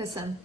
Listen,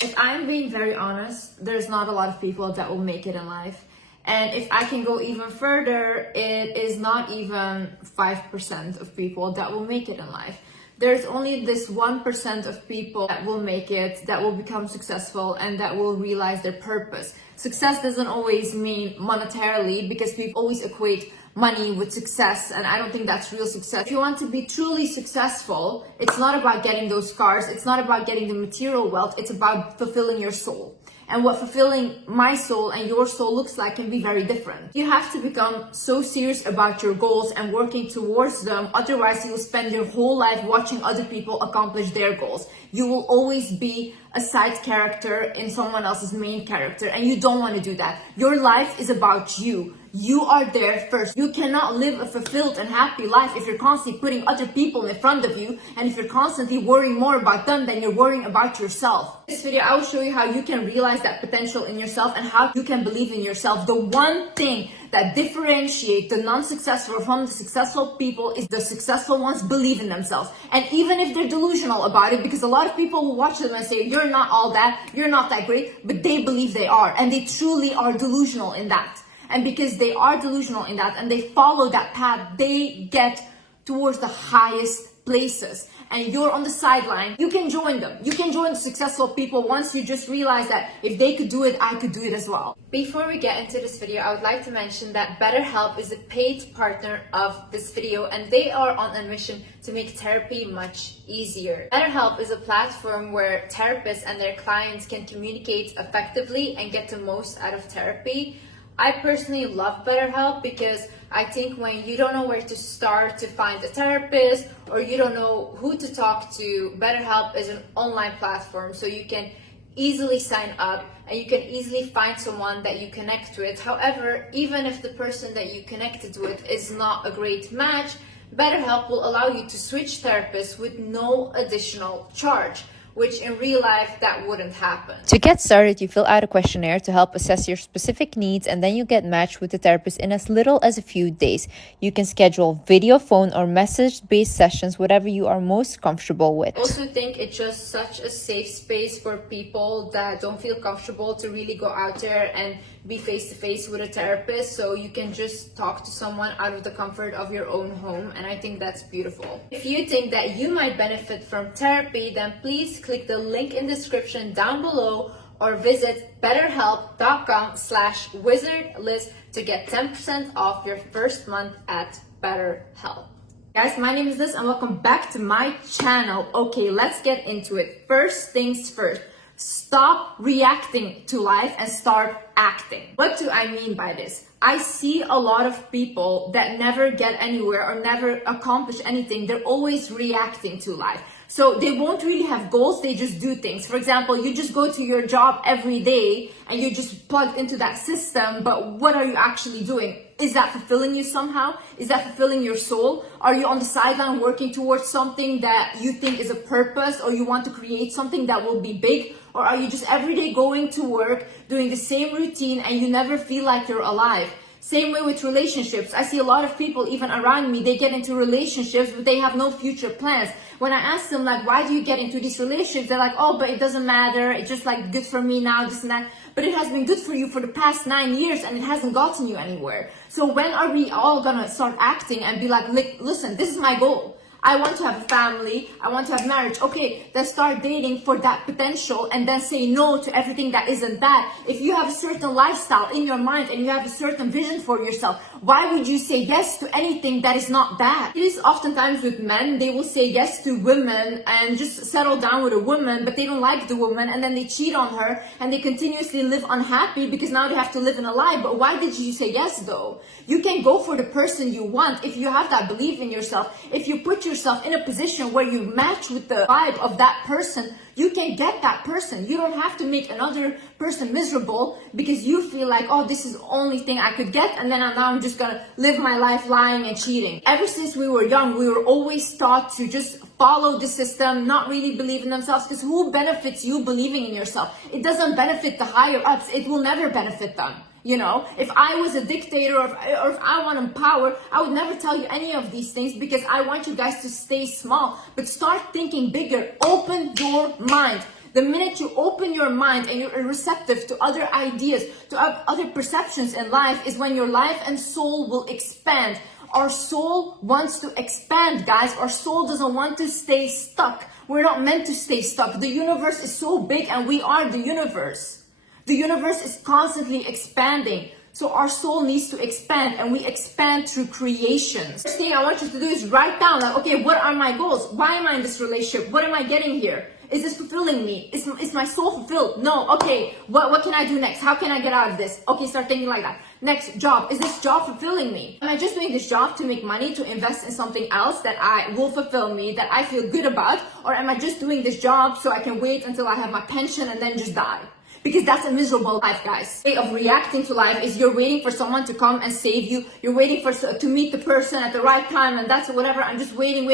if I'm being very honest, there's not a lot of people that will make it in life. And if I can go even further, it is not even 5% of people that will make it in life. There's only this 1% of people that will make it, that will become successful, and that will realize their purpose. Success doesn't always mean monetarily, because people always equate money with success, and I don't think that's real success. If you want to be truly successful, it's not about getting those cars, it's not about getting the material wealth, it's about fulfilling your soul. And what fulfilling my soul and your soul looks like can be very different. You have to become so serious about your goals and working towards them, otherwise you will spend your whole life watching other people accomplish their goals. You will always be a side character in someone else's main character, and you don't want to do that. Your life is about you. You are there first. You cannot live a fulfilled and happy life if you're constantly putting other people in front of you, and if you're constantly worrying more about them than you're worrying about yourself. In this video, I will show you how you can realize that potential in yourself and how you can believe in yourself. The one thing that differentiates the non-successful from the successful people is the successful ones believe in themselves. And even if they're delusional about it, because a lot of people will watch them and say, you're not all that, you're not that great, but they believe they are, and they truly are delusional in that. And because they are delusional in that and they follow that path, they get towards the highest places. And you're on the sideline, you can join them. You can join the successful people once you just realize that if they could do it, I could do it as well. Before we get into this video, I would like to mention that BetterHelp is a paid partner of this video, and they are on a mission to make therapy much easier. BetterHelp is a platform where therapists and their clients can communicate effectively and get the most out of therapy. I personally love BetterHelp because I think when you don't know where to start to find a therapist, or you don't know who to talk to, BetterHelp is an online platform, so you can easily sign up and you can easily find someone that you connect with. However, even if the person that you connected with is not a great match, BetterHelp will allow you to switch therapists with no additional charge, which in real life, that wouldn't happen. To get started, you fill out a questionnaire to help assess your specific needs, and then you get matched with the therapist in as little as a few days. You can schedule video, phone, or message-based sessions, whatever you are most comfortable with. I also think it's just such a safe space for people that don't feel comfortable to really go out there and be face-to-face with a therapist, so you can just talk to someone out of the comfort of your own home, and I think that's beautiful. If you think that you might benefit from therapy, then please click the link in the description down below or visit betterhelp.com/wizardliz to get 10% off your first month at BetterHelp. Guys, my name is Liz and welcome back to my channel. Okay, let's get into it. First things first. Stop reacting to life and start acting. What do I mean by this? I see a lot of people that never get anywhere or never accomplish anything. They're always reacting to life. So they won't really have goals, they just do things. For example, you just go to your job every day and you're just plugged into that system, but what are you actually doing? Is that fulfilling you somehow? Is that fulfilling your soul? Are you on the sideline working towards something that you think is a purpose, or you want to create something that will be big? Or are you just every day going to work, doing the same routine, and you never feel like you're alive? Same way with relationships. I see a lot of people, even around me, they get into relationships, but they have no future plans. When I ask them, like, why do you get into these relationships? They're like, oh, but it doesn't matter. It's just like good for me now, this and that. But it has been good for you for the past 9 years and it hasn't gotten you anywhere. So when are we all gonna start acting and be like, listen, this is my goal. I want to have a family, I want to have marriage. Okay, then start dating for that potential and then say no to everything that isn't that. If you have a certain lifestyle in your mind and you have a certain vision for yourself, why would you say yes to anything that is not that? It is oftentimes with men, they will say yes to women and just settle down with a woman, but they don't like the woman and then they cheat on her and they continuously live unhappy because now they have to live in a lie. But why did you say yes though? You can go for the person you want if you have that belief in yourself. If you put yourself in a position where you match with the vibe of that person, you can get that person. You don't have to make another person miserable because you feel like, oh, this is the only thing I could get, and then now I'm just gonna live my life lying and cheating. Ever since we were young, we were always taught to just follow the system, not really believe in themselves, because who benefits you believing in yourself? It doesn't benefit the higher ups. It will never benefit them. You know, if I was a dictator or if I want power, I would never tell you any of these things because I want you guys to stay small, but start thinking bigger. Open your mind. The minute you open your mind and you're receptive to other ideas, to other perceptions in life, is when your life and soul will expand. Our soul wants to expand, guys. Our soul doesn't want to stay stuck. We're not meant to stay stuck. The universe is so big and we are the universe. The universe is constantly expanding. So our soul needs to expand, and we expand through creations. First thing I want you to do is write down, like, okay, what are my goals? Why am I in this relationship? What am I getting here? Is this fulfilling me? Is my soul fulfilled? No. Okay, what can I do next? How can I get out of this? Okay, start thinking like that. Next, job. Is this job fulfilling me? Am I just doing this job to make money, to invest in something else that will fulfill me, that I feel good about? Or am I just doing this job so I can wait until I have my pension and then just die? Because that's a miserable life, guys. The way of reacting to life is you're waiting for someone to come and save you. You're waiting to meet the person at the right time, and that's whatever. I'm just waiting.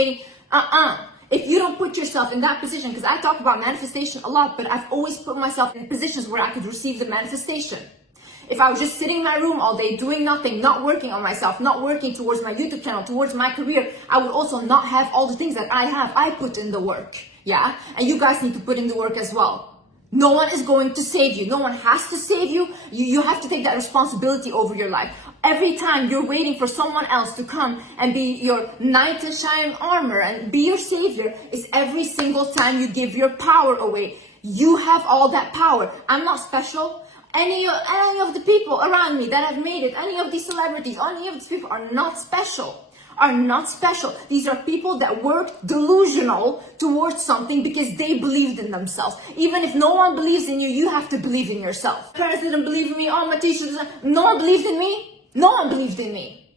If you don't put yourself in that position, because I talk about manifestation a lot, but I've always put myself in positions where I could receive the manifestation. If I was just sitting in my room all day doing nothing, not working on myself, not working towards my YouTube channel, towards my career, I would also not have all the things that I have. I put in the work, yeah? And you guys need to put in the work as well. No one is going to save you. No one has to save you. You have to take that responsibility over your life. Every time you're waiting for someone else to come and be your knight in shining armor and be your savior, is every single time you give your power away. You have all that power. I'm not special. Any of the people around me that have made it, any of these celebrities, any of these people are not special. These are people that work delusional towards something because they believed in themselves. Even if no one believes in you, you have to believe in yourself. My parents didn't believe in me. All my teachers, no one believed in me. No one believed in me.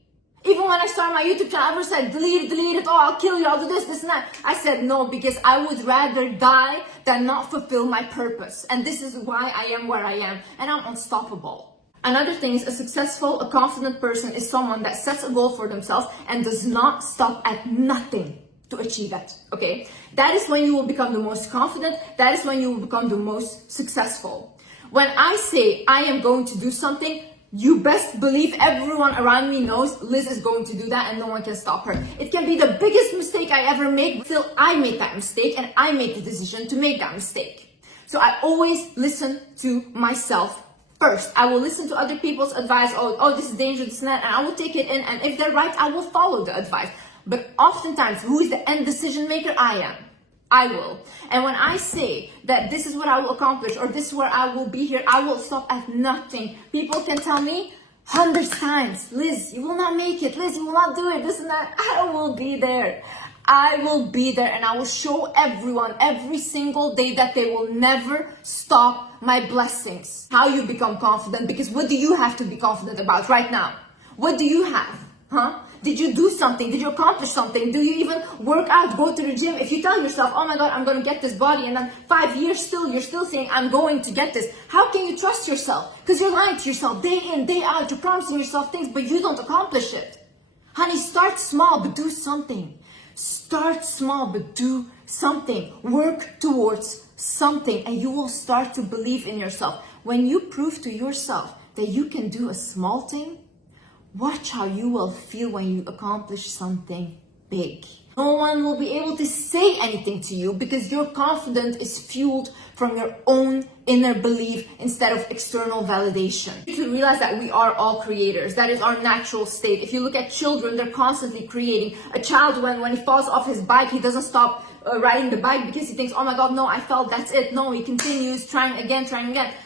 Even when I started my YouTube channel, everyone said, delete it, oh, I'll kill you, I'll do this and that. I said no, because I would rather die than not fulfill my purpose. And this is why I am where I am. And I'm unstoppable. Another thing is, a confident person is someone that sets a goal for themselves and does not stop at nothing to achieve it, okay? That is when you will become the most confident. That is when you will become the most successful. When I say I am going to do something, you best believe everyone around me knows Liz is going to do that and no one can stop her. It can be the biggest mistake I ever make, but still I made that mistake and I made the decision to make that mistake. So I always listen to myself first. I will listen to other people's advice. Oh, this is dangerous, this and that, and I will take it in, and if they're right, I will follow the advice. But oftentimes, who is the end decision maker? I am. I will. And when I say that this is what I will accomplish, or this is where I will be here, I will stop at nothing. People can tell me 100 times, Liz, you will not make it. Liz, you will not do it, this and that. I will be there. I will be there, and I will show everyone every single day that they will never stop my blessings. How you become confident, because what do you have to be confident about right now? What do you have? Did you do something? Did you accomplish something? Do you even work out, go to the gym? If you tell yourself, oh my God, I'm going to get this body, and then 5 years you're still saying, I'm going to get this. How can you trust yourself? Because you're lying to yourself day in, day out. You're promising yourself things, but you don't accomplish it. Honey, start small, but do something. Start small, but do something. Work towards something, and you will start to believe in yourself. When you prove to yourself that you can do a small thing, watch how you will feel when you accomplish something big. No one will be able to say anything to you because your confidence is fueled from your own inner belief instead of external validation. You should realize that we are all creators. That is our natural state. If you look at children, they're constantly creating. A child, when he falls off his bike, he doesn't stop riding the bike because he thinks, oh my God, no, I fell, that's it. No, he continues trying again.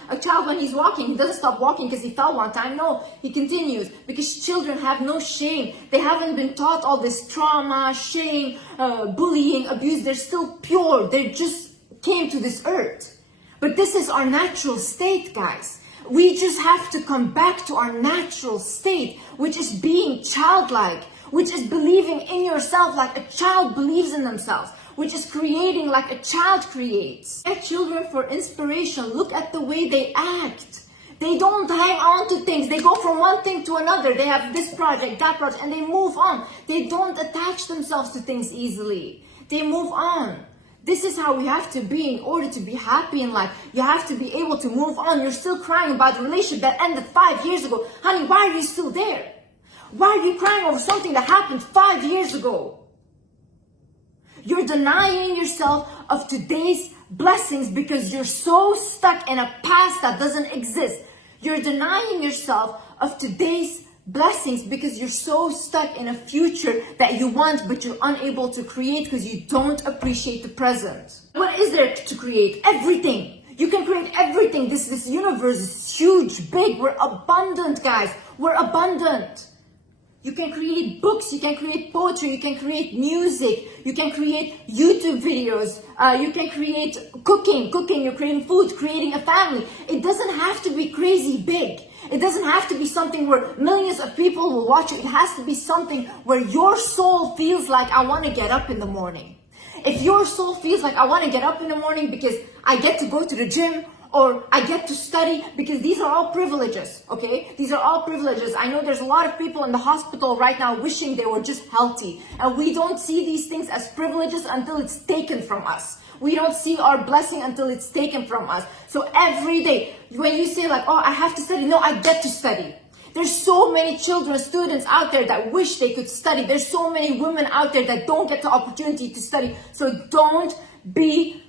A child, when he's walking, he doesn't stop walking because he fell one time. No, he continues, because children have no shame. They haven't been taught all this trauma, shame, bullying, abuse. They're still pure. They just came to this earth. But this is our natural state, guys. We just have to come back to our natural state, which is being childlike, which is believing in yourself like a child believes in themselves, which is creating like a child creates. Get children for inspiration. Look at the way they act. They don't hang on to things. They go from one thing to another. They have this project, that project, and they move on. They don't attach themselves to things easily. They move on. This is how we have to be in order to be happy in life. You have to be able to move on. You're still crying about the relationship that ended 5 years ago. Honey, why are you still there? Why are you crying over something that happened 5 years ago? You're denying yourself of today's blessings because you're so stuck in a past that doesn't exist. You're denying yourself of today's blessings because you're so stuck in a future that you want but you're unable to create because you don't appreciate the present. What is there to create? Everything. You can create everything. This universe is huge, big. We're abundant, guys. We're abundant. You can create books, you can create poetry, you can create music, you can create YouTube videos, you can create cooking, you're creating food, creating a family. It doesn't have to be crazy big. It doesn't have to be something where millions of people will watch it. It has to be something where your soul feels like, I want to get up in the morning. If your soul feels like, I want to get up in the morning because I get to go to the gym, or I get to study, because these are all privileges, okay? These are all privileges. I know there's a lot of people in the hospital right now wishing they were just healthy. And we don't see these things as privileges until it's taken from us. We don't see our blessing until it's taken from us. So every day, when you say like, oh, I have to study, no, I get to study. There's so many children, students out there that wish they could study. There's so many women out there that don't get the opportunity to study. So don't be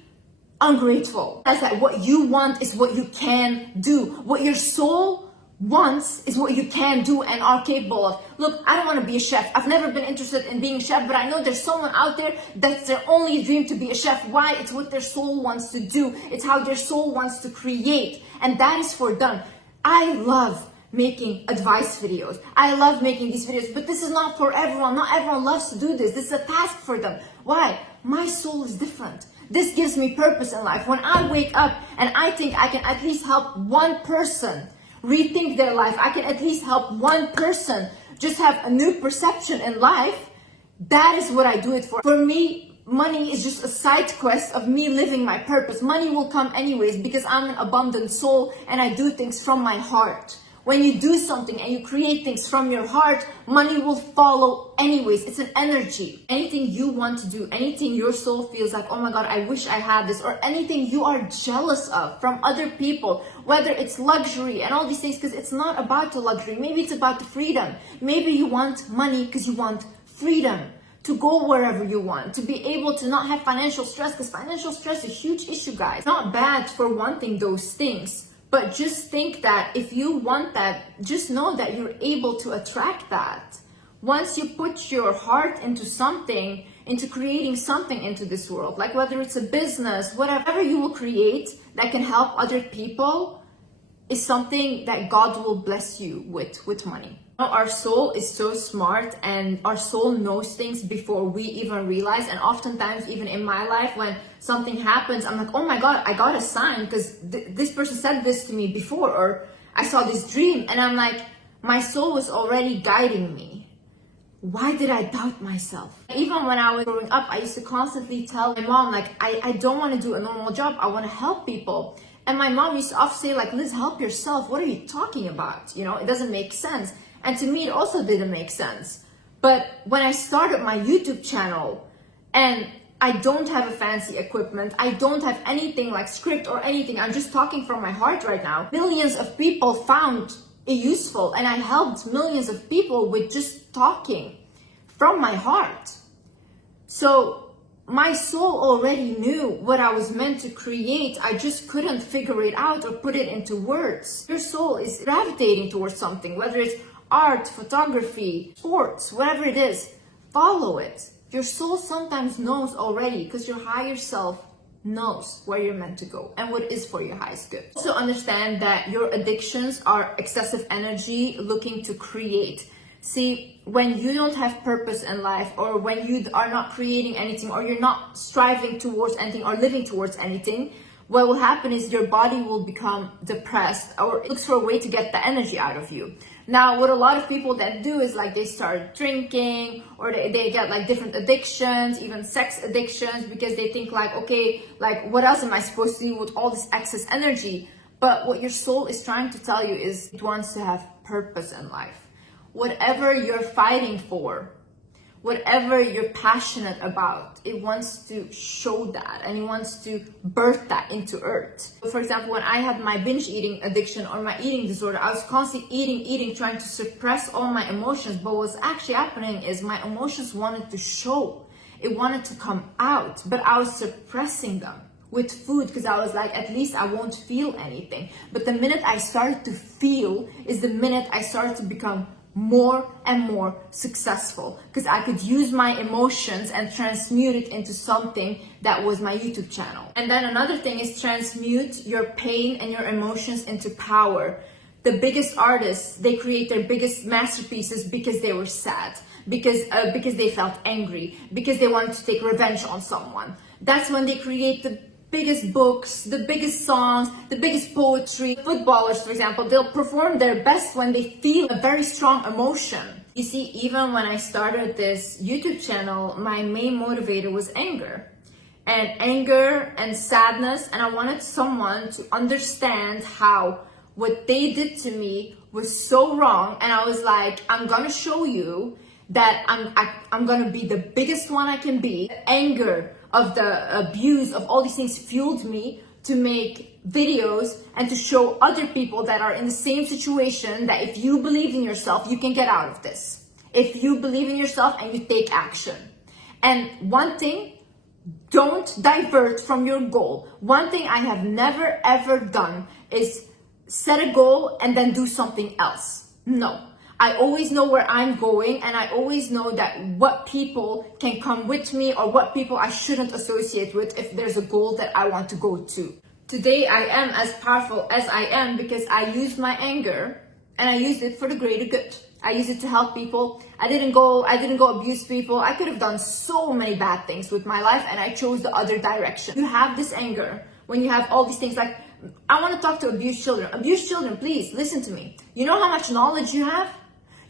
ungrateful. That's like what you want is what you can do. What your soul wants is what you can do and are capable of. Look, I don't want to be a chef. I've never been interested in being a chef, but I know there's someone out there that's their only dream to be a chef. Why? It's what their soul wants to do. It's how their soul wants to create. And that is for them. I love making advice videos. I love making these videos, but this is not for everyone. Not everyone loves to do this. This is a task for them. Why? My soul is different. This gives me purpose in life. When I wake up and I think I can at least help one person rethink their life, I can at least help one person just have a new perception in life, that is what I do it for. For me, money is just a side quest of me living my purpose. Money will come anyways because I'm an abundant soul and I do things from my heart. When you do something and you create things from your heart, money will follow anyways. It's an energy. Anything you want to do, anything your soul feels like, oh my God, I wish I had this, or anything you are jealous of from other people, whether it's luxury and all these things, because it's not about the luxury. Maybe it's about the freedom. Maybe you want money because you want freedom to go wherever you want, to be able to not have financial stress, because financial stress is a huge issue, guys. Not bad for wanting those things. But just think that if you want that, just know that you're able to attract that. Once you put your heart into something, into creating something into this world, like whether it's a business, whatever you will create that can help other people, is something that God will bless you with money. Our soul is so smart and our soul knows things before we even realize. And oftentimes, even in my life, when something happens, I'm like, oh my God, I got a sign because this person said this to me before, or I saw this dream. And I'm like, my soul was already guiding me. Why did I doubt myself? Even when I was growing up, I used to constantly tell my mom, like, I don't want to do a normal job. I want to help people. And my mom used to often say, like, Liz, help yourself. What are you talking about? You know, it doesn't make sense. And to me, it also didn't make sense. But when I started my YouTube channel and I don't have a fancy equipment, I don't have anything like script or anything, I'm just talking from my heart right now. Millions of people found it useful and I helped millions of people with just talking from my heart. So my soul already knew what I was meant to create. I just couldn't figure it out or put it into words. Your soul is gravitating towards something, whether it's art, photography, sports, whatever it is, follow it. Your soul sometimes knows already because your higher self knows where you're meant to go and what is for your highest good. Also understand that your addictions are excessive energy looking to create. See, when you don't have purpose in life, or when you are not creating anything, or you're not striving towards anything or living towards anything, what will happen is your body will become depressed or looks for a way to get the energy out of you. Now, what a lot of people that do is like they start drinking, or they get like different addictions, even sex addictions, because they think like, okay, like what else am I supposed to do with all this excess energy? But what your soul is trying to tell you is it wants to have purpose in life. Whatever you're fighting for, whatever you're passionate about, it wants to show that and it wants to birth that into earth. For example, when I had my binge eating addiction or my eating disorder, I was constantly eating, trying to suppress all my emotions. But what's actually happening is my emotions wanted to show. It wanted to come out, but I was suppressing them with food because I was like, at least I won't feel anything. But the minute I started to feel is the minute I started to become more and more successful, because I could use my emotions and transmute it into something that was my YouTube channel. And then another thing is transmute your pain and your emotions into power. The biggest artists, they create their biggest masterpieces because they were sad, because they felt angry, because they wanted to take revenge on someone. That's when they create the biggest books, the biggest songs, the biggest poetry. Footballers, for example, they'll perform their best when they feel a very strong emotion. You see, even when I started this YouTube channel, my main motivator was anger. Anger and sadness, and I wanted someone to understand how what they did to me was so wrong. And I was like, I'm gonna show you that I'm gonna be the biggest one I can be. The anger of the abuse of all these things fueled me to make videos and to show other people that are in the same situation that if you believe in yourself, you can get out of this. If you believe in yourself and you take action. And one thing, don't divert from your goal. One thing I have never ever done is set a goal and then do something else. No. I always know where I'm going, and I always know that what people can come with me or what people I shouldn't associate with if there's a goal that I want to go to. Today I am as powerful as I am because I used my anger and I used it for the greater good. I used it to help people. I didn't go abuse people. I could have done so many bad things with my life, and I chose the other direction. You have this anger when you have all these things like, I want to talk to abused children. Abused children, please listen to me. You know how much knowledge you have?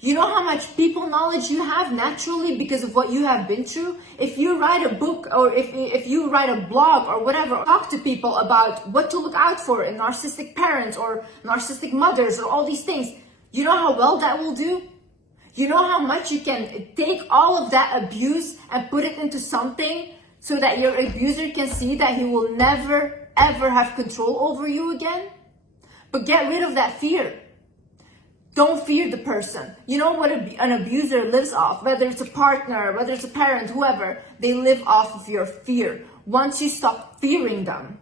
You know how much people knowledge you have naturally because of what you have been through? If you write a book or if you write a blog or whatever, talk to people about what to look out for in narcissistic parents or narcissistic mothers or all these things. You know how well that will do? You know how much you can take all of that abuse and put it into something so that your abuser can see that he will never ever have control over you again? But get rid of that fear. Don't fear the person. You know what an abuser lives off, whether it's a partner, whether it's a parent, whoever, they live off of your fear. Once you stop fearing them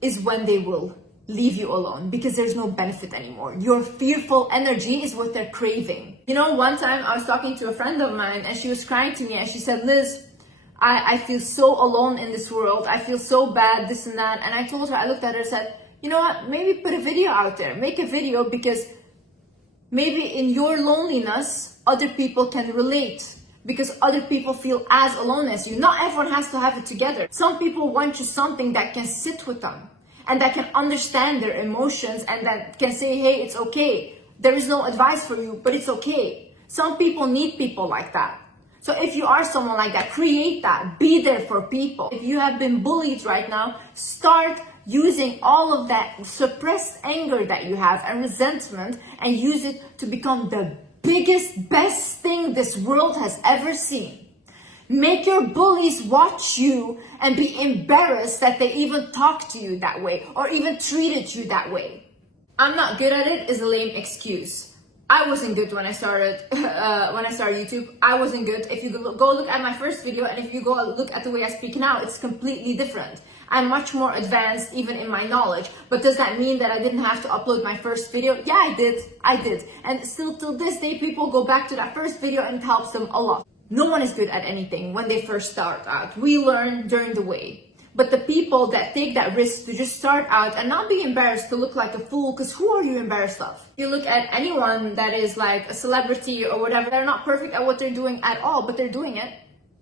is when they will leave you alone because there's no benefit anymore. Your fearful energy is what they're craving. You know, one time I was talking to a friend of mine and she was crying to me and she said, Liz, I feel so alone in this world. I feel so bad, this and that. And I told her, I looked at her and said, you know what, maybe put a video out there. Make a video because maybe in your loneliness, other people can relate because other people feel as alone as you. Not everyone has to have it together. Some people want you something that can sit with them and that can understand their emotions and that can say, hey, it's okay. There is no advice for you, but it's okay. Some people need people like that. So if you are someone like that, create that. Be there for people. If you have been bullied right now, start using all of that suppressed anger that you have and resentment and use it to become the biggest, best thing this world has ever seen. Make your bullies watch you and be embarrassed that they even talked to you that way or even treated you that way. I'm not good at it is a lame excuse. I wasn't good when I started YouTube. I wasn't good. If you go look at my first video and if you go look at the way I speak now, it's completely different. I'm much more advanced even in my knowledge. But does that mean that I didn't have to upload my first video? Yeah, I did. And still till this day, people go back to that first video and it helps them a lot. No one is good at anything when they first start out. We learn during the way. But the people that take that risk to just start out and not be embarrassed to look like a fool, because who are you embarrassed of? You look at anyone that is like a celebrity or whatever, they're not perfect at what they're doing at all, but they're doing it.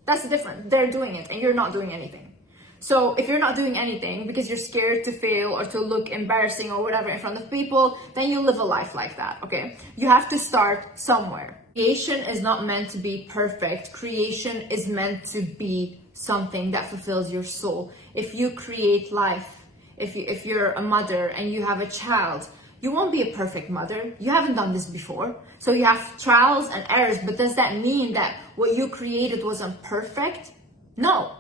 That's the difference. They're doing it and you're not doing anything. So if you're not doing anything because you're scared to fail or to look embarrassing or whatever in front of people, then you live a life like that, okay? You have to start somewhere. Creation is not meant to be perfect. Creation is meant to be something that fulfills your soul. If you create life, if you're a mother and you have a child, you won't be a perfect mother. You haven't done this before. So you have trials and errors, but does that mean that what you created wasn't perfect? No.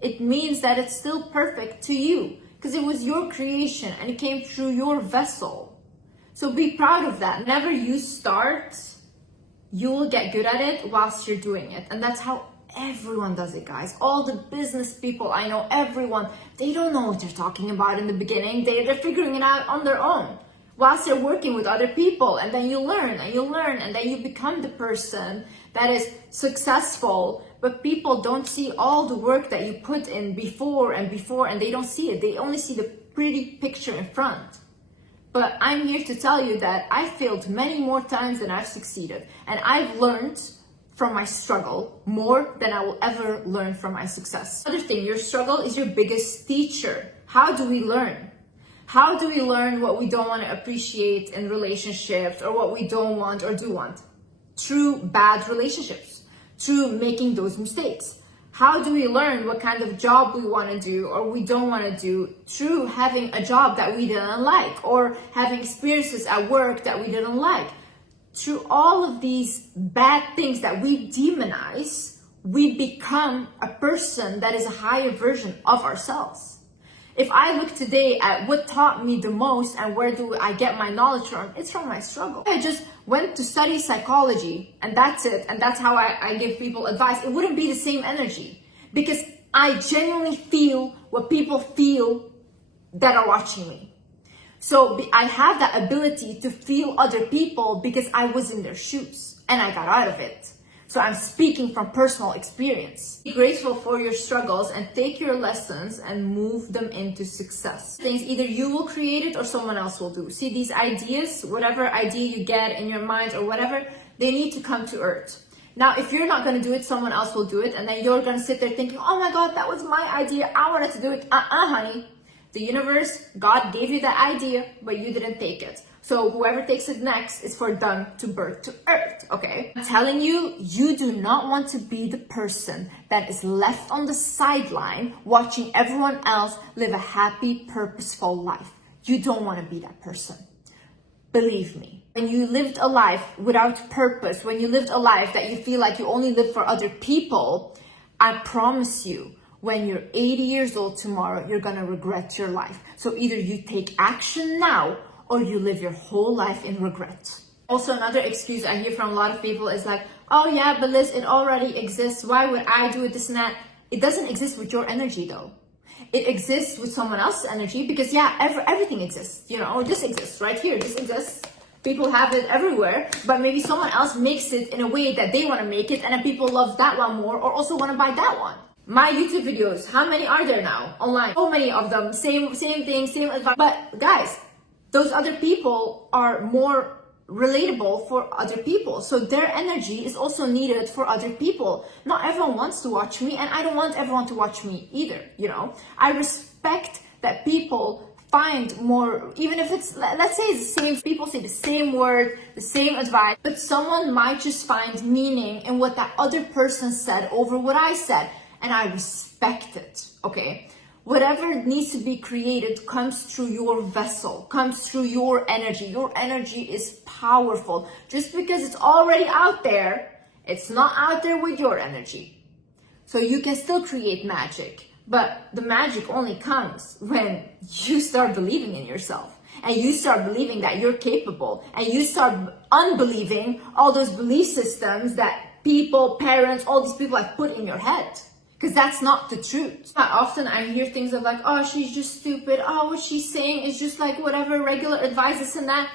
It means that it's still perfect to you because it was your creation and it came through your vessel. So be proud of that. Whenever you start, you will get good at it whilst you're doing it. And that's how Everyone does it, guys. All the business people I know, everyone, they don't know what they're talking about in the beginning. They're figuring it out on their own whilst they're working with other people. And then you learn and you learn, and then you become the person that is successful. But people don't see all the work that you put in before, and they don't see it. They only see the pretty picture in front. But I'm here to tell you that I failed many more times than I've succeeded. And I've learned from my struggle more than I will ever learn from my success. Another thing, your struggle is your biggest teacher. How do we learn? How do we learn what we don't want to appreciate in relationships, or what we don't want or do want? Through bad relationships, through making those mistakes. How do we learn what kind of job we want to do or we don't want to do? Through having a job that we didn't like, or having experiences at work that we didn't like. Through all of these bad things that we demonize, we become a person that is a higher version of ourselves. If I look today at what taught me the most and where do I get my knowledge from, it's from my struggle. I just went to study psychology and that's it. And that's how I give people advice. It wouldn't be the same energy, because I genuinely feel what people feel that are watching me. So I have that ability to feel other people because I was in their shoes and I got out of it. So I'm speaking from personal experience. Be grateful for your struggles and take your lessons and move them into success. Things either you will create it or someone else will do. See, these ideas, whatever idea you get in your mind or whatever, they need to come to earth. Now, if you're not going to do it, someone else will do it. And then you're going to sit there thinking, oh my God, that was my idea. I wanted to do it. Honey. The universe, God gave you that idea, but you didn't take it. So whoever takes it next is for them to birth to earth, okay? I'm telling you, you do not want to be the person that is left on the sideline watching everyone else live a happy, purposeful life. You don't want to be that person. Believe me. When you lived a life without purpose, when you lived a life that you feel like you only live for other people, I promise you, when you're 80 years old tomorrow, you're gonna regret your life. So either you take action now or you live your whole life in regret. Also, another excuse I hear from a lot of people is like, oh yeah, but Liz, it already exists. Why would I do it, this and that? It doesn't exist with your energy though. It exists with someone else's energy because yeah, everything exists. You know, this exists right here, this exists. People have it everywhere, but maybe someone else makes it in a way that they wanna make it, and then people love that one more or also wanna buy that one. My YouTube videos, how many are there now online? So many of them, same thing, same advice. But guys, those other people are more relatable for other people. So their energy is also needed for other people. Not everyone wants to watch me, and I don't want everyone to watch me either, you know? I respect that people find more, even if it's, let's say it's the same, people say the same word, the same advice, but someone might just find meaning in what that other person said over what I said. And I respect it, okay? Whatever needs to be created comes through your vessel, comes through your energy. Your energy is powerful. Just because it's already out there, it's not out there with your energy. So you can still create magic, but the magic only comes when you start believing in yourself. And you start believing that you're capable. And you start unbelieving all those belief systems that people, parents, all these people have put in your head. Because that's not the truth. Often I hear things of like, oh, she's just stupid. Oh, what she's saying is just like whatever regular advice, this and that.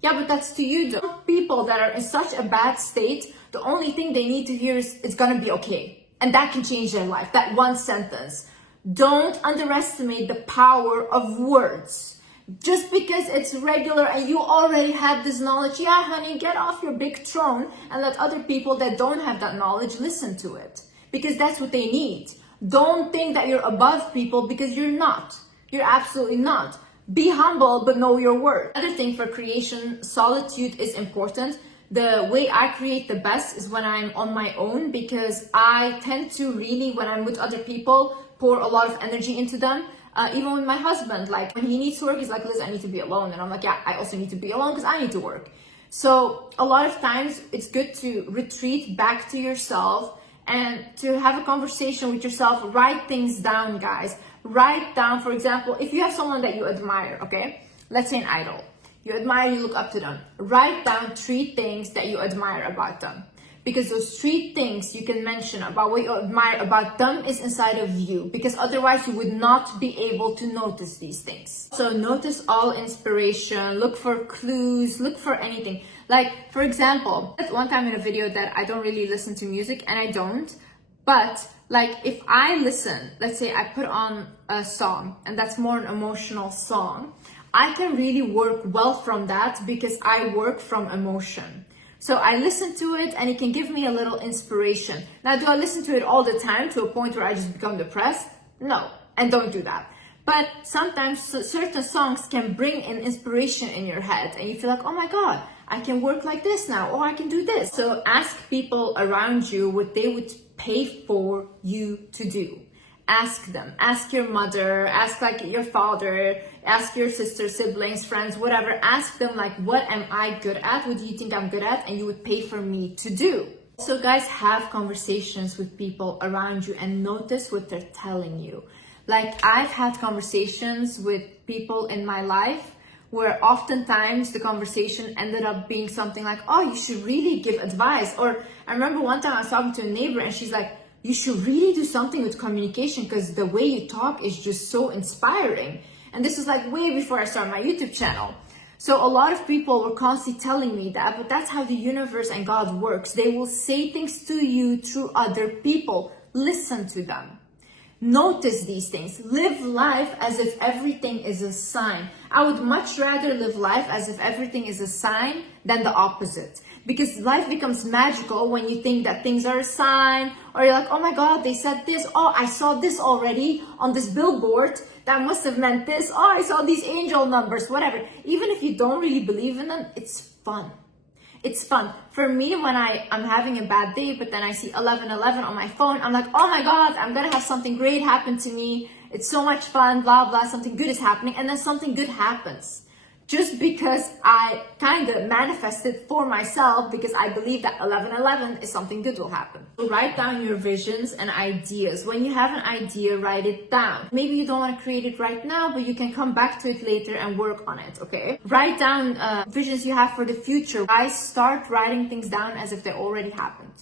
Yeah, but that's to you though. People that are in such a bad state, the only thing they need to hear is it's gonna be okay. And that can change their life. That one sentence. Don't underestimate the power of words. Just because it's regular and you already have this knowledge, yeah, honey, get off your big throne and let other people that don't have that knowledge listen to it. Because that's what they need. Don't think that you're above people, because you're not. You're absolutely not. Be humble, but know your worth. Another thing for creation, solitude is important. The way I create the best is when I'm on my own, because I tend to really, when I'm with other people, pour a lot of energy into them. Even with my husband, like when he needs to work, he's like, Liz, I need to be alone. And I'm like, yeah, I also need to be alone because I need to work. So a lot of times it's good to retreat back to yourself and to have a conversation with yourself. Write things down, guys. Write down, for example, if you have someone that you admire, okay? Let's say an idol. You admire, you look up to them. Write down 3 things that you admire about them. because those 3 things you can mention about what you admire about them is inside of you, because otherwise you would not be able to notice these things. So notice all inspiration, look for clues, look for anything. Like, for example, one time in a video that I don't really listen to music, and I don't, but like if I listen, let's say I put on a song and that's more an emotional song, I can really work well from that because I work from emotion. So I listen to it and it can give me a little inspiration. Now, do I listen to it all the time to a point where I just become depressed? No, and don't do that. But sometimes certain songs can bring an inspiration in your head and you feel like, oh my God, I can work like this now, or I can do this. So ask people around you what they would pay for you to do. Ask them, ask your mother, ask like your father, ask your sister, siblings, friends, whatever. Ask them like, what am I good at? What do you think I'm good at? And you would pay for me to do. So guys, have conversations with people around you and notice what they're telling you. Like I've had conversations with people in my life where oftentimes the conversation ended up being something like, oh, you should really give advice. Or I remember one time I was talking to a neighbor and she's like, you should really do something with communication because the way you talk is just so inspiring. And this was like way before I started my YouTube channel. So a lot of people were constantly telling me that, but that's how the universe and God works. They will say things to you through other people. Listen to them. Notice these things. Live life as if everything is a sign. I would much rather live life as if everything is a sign than the opposite. Because life becomes magical when you think that things are a sign, or you're like, oh my God, they said this. Oh, I saw this already on this billboard. That must have meant this. Oh, I saw these angel numbers, whatever. Even if you don't really believe in them, it's fun. It's fun. For me, when I'm having a bad day, but then I see 11:11 on my phone, I'm like, oh my God, I'm gonna have something great happen to me. It's so much fun, blah, blah, something good is happening. And then something good happens. Just because I kind of manifested for myself because I believe that 11:11 is something good will happen. So write down your visions and ideas. When you have an idea, write it down. Maybe you don't want to create it right now, but you can come back to it later and work on it, okay? Write down visions you have for the future. I start writing things down as if they already happened.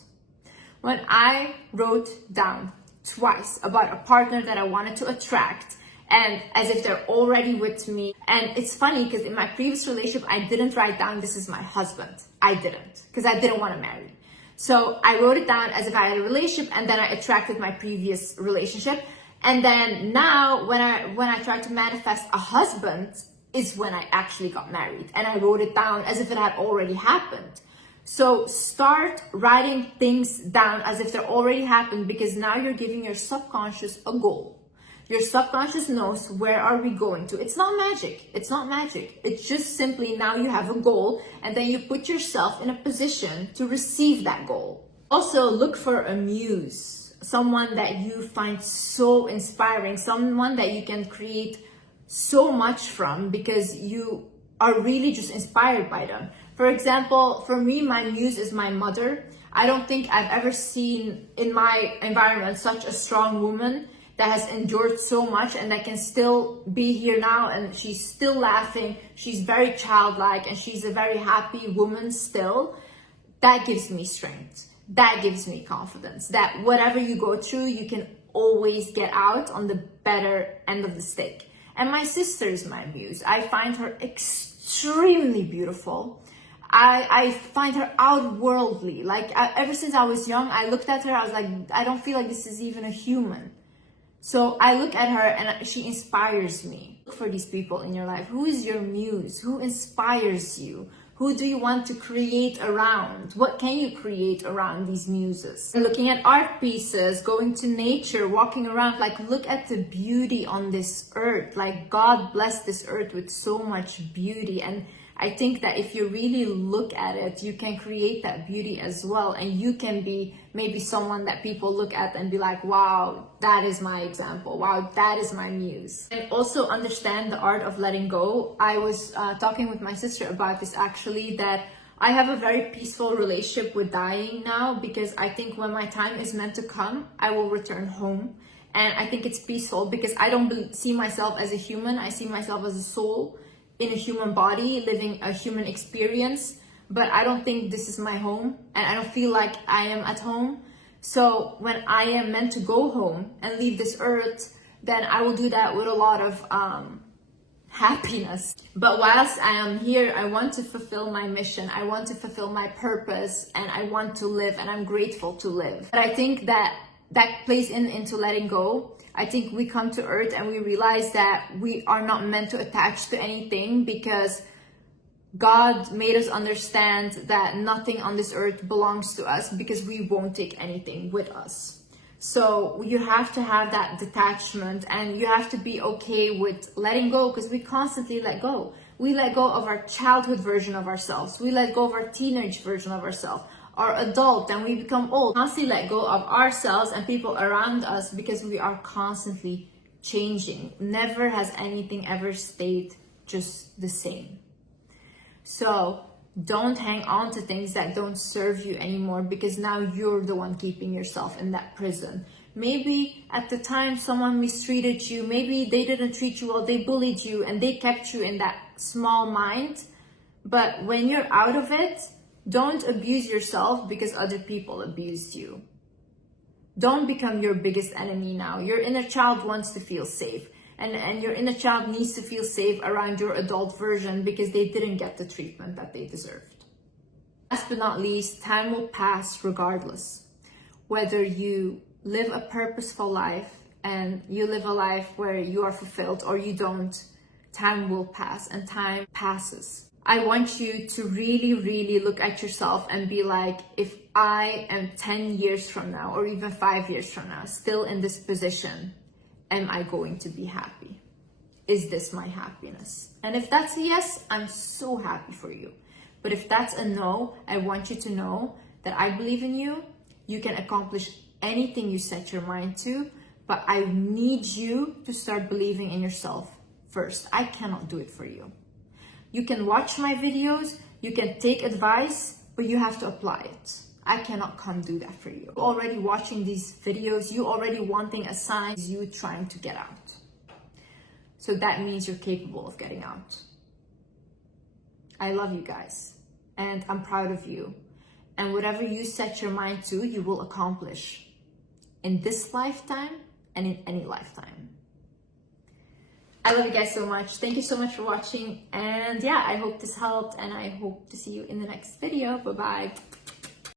When I wrote down twice about a partner that I wanted to attract, and as if they're already with me. And it's funny because in my previous relationship, I didn't write down, this is my husband. I didn't, because I didn't want to marry. So I wrote it down as if I had a relationship, and then I attracted my previous relationship. And then now when I tried to manifest a husband is when I actually got married. And I wrote it down as if it had already happened. So start writing things down as if they're already happened, because now you're giving your subconscious a goal. Your subconscious knows where are we going to. It's not magic. It's not magic. It's just simply now you have a goal and then you put yourself in a position to receive that goal. Also, look for a muse, someone that you find so inspiring, someone that you can create so much from because you are really just inspired by them. For example, for me, my muse is my mother. I don't think I've ever seen in my environment such a strong woman that has endured so much and that can still be here now, and she's still laughing. She's very childlike and she's a very happy woman still. That gives me strength. That gives me confidence that whatever you go through, you can always get out on the better end of the stick. And my sister is my muse. I find her extremely beautiful. I find her outworldly. Like ever since I was young, I looked at her, I was like, I don't feel like this is even a human. So I look at her and she inspires me. Look for these people in your life. Who is your muse? Who inspires you? Who do you want to create around? What can you create around these muses? Looking at art pieces, going to nature, walking around, like look at the beauty on this earth. Like God blessed this earth with so much beauty, and I think that if you really look at it, you can create that beauty as well. And you can be maybe someone that people look at and be like, wow, that is my example. Wow, that is my muse. And also understand the art of letting go. I was talking with my sister about this actually, that I have a very peaceful relationship with dying now, because I think when my time is meant to come, I will return home. And I think it's peaceful because I don't see myself as a human. I see myself as a soul in a human body, living a human experience. but I don't think this is my home, and I don't feel like I am at home. So when I am meant to go home and leave this earth, then I will do that with a lot of happiness. But whilst I am here, I want to fulfill my mission, I want to fulfill my purpose, and I want to live, and I'm grateful to live. But I think that plays into letting go. I think we come to earth and we realize that we are not meant to attach to anything, because God made us understand that nothing on this earth belongs to us, because we won't take anything with us. So you have to have that detachment, and you have to be okay with letting go, because we constantly let go. We let go of our childhood version of ourselves. We let go of our teenage version of ourselves, our adult, and we become old. Constantly let go of ourselves and people around us, because we are constantly changing. Never has anything ever stayed just the same. So don't hang on to things that don't serve you anymore, because now you're the one keeping yourself in that prison. Maybe at the time someone mistreated you, maybe they didn't treat you well, they bullied you, and they kept you in that small mind. But when you're out of it, don't abuse yourself because other people abused you. Don't become your biggest enemy now. Your inner child wants to feel safe. And your inner child needs to feel safe around your adult version, because they didn't get the treatment that they deserved. Last but not least, time will pass regardless. Whether you live a purposeful life and you live a life where you are fulfilled, or you don't, time will pass, and time passes. I want you to really, really look at yourself and be like, if I am 10 years from now, or even 5 years from now, still in this position, am I going to be happy? Is this my happiness? And if that's a yes, I'm so happy for you. But if that's a no, I want you to know that I believe in you. You can accomplish anything you set your mind to, but I need you to start believing in yourself first. I cannot do it for you. You can watch my videos, you can take advice, but you have to apply it. I cannot come do that for you. Already watching these videos, you already wanting a sign, is you trying to get out. So that means you're capable of getting out. I love you guys, and I'm proud of you. And whatever you set your mind to, you will accomplish in this lifetime and in any lifetime. I love you guys so much. Thank you so much for watching. And yeah, I hope this helped, and I hope to see you in the next video. Bye-bye.